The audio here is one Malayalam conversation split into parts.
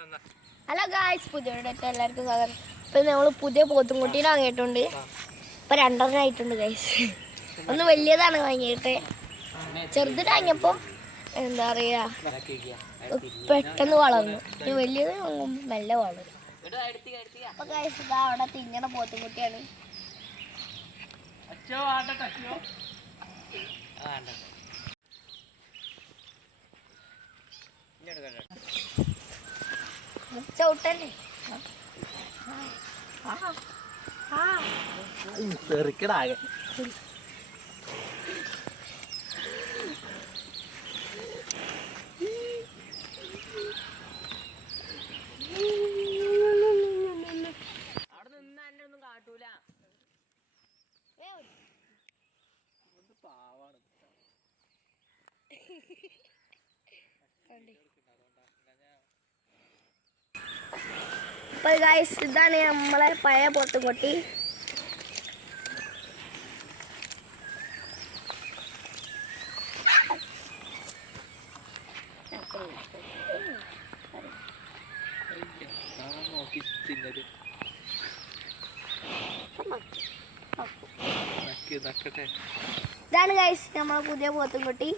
ഹലോ ഗായ്സ്, പുതിയ എല്ലാവർക്കും സ്വാഗതം. ഇപ്പം നമ്മൾ പുതിയ പോത്തുംകുട്ടീനെ വാങ്ങിയിട്ടുണ്ട്. ഇപ്പം 2 ആയിട്ടുണ്ട് ഗായ്സ്. ഒന്ന് വലിയതാണ് വാങ്ങിയിട്ട്. ചെറുതിട്ട് വാങ്ങിയപ്പോൾ എന്താ പറയുക, പെട്ടെന്ന് വളർന്നു. വലിയത് വാങ്ങുമ്പോൾ മെല്ലെ വളരും. അപ്പം ഗായ്സ്, ഇതാ അവിടെ തിന്നണ പോത്തുംകുട്ടിയാണ്. ചവിട്ടല്ലേ തെറിക്കടാകെ. അവിടെ നിന്നാ എന്നെ ഒന്നും കാട്ടൂല. പാവാണ്. അപ്പോൾ ഗായ്സ്, ഇതാണ് നമ്മളെ പഴയ പോത്തുംകുട്ടി. ഇതാണ് ഗായ്സ് നമ്മളെ പുതിയ പോത്തുംകുട്ടി.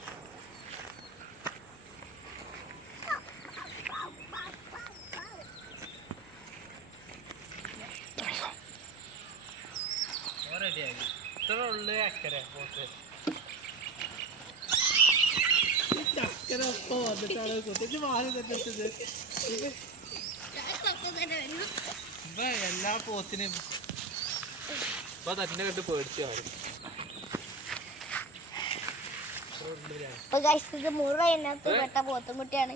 എല്ലാ പോത്തിനും ഇപ്പൊ തന്നെ കണ്ട് പേടിച്ചു മാറും. അപ്പൊ ഗൈസ്, ഇത് മുറിനകത്ത് പെട്ട പോത്തുംകുട്ടിയാണ്.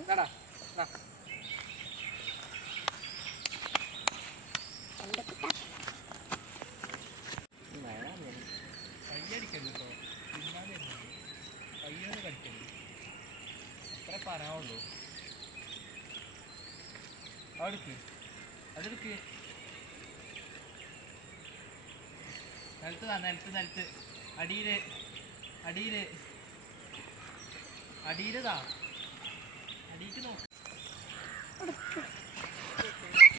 അത്ര പറയാവുള്ളൂ. അതെടുക്ക് അതെടുക്ക്. നിലത്ത് അടിയില് അടിയില് അടിയിലതാ അടിയിക്ക് നോക്ക്.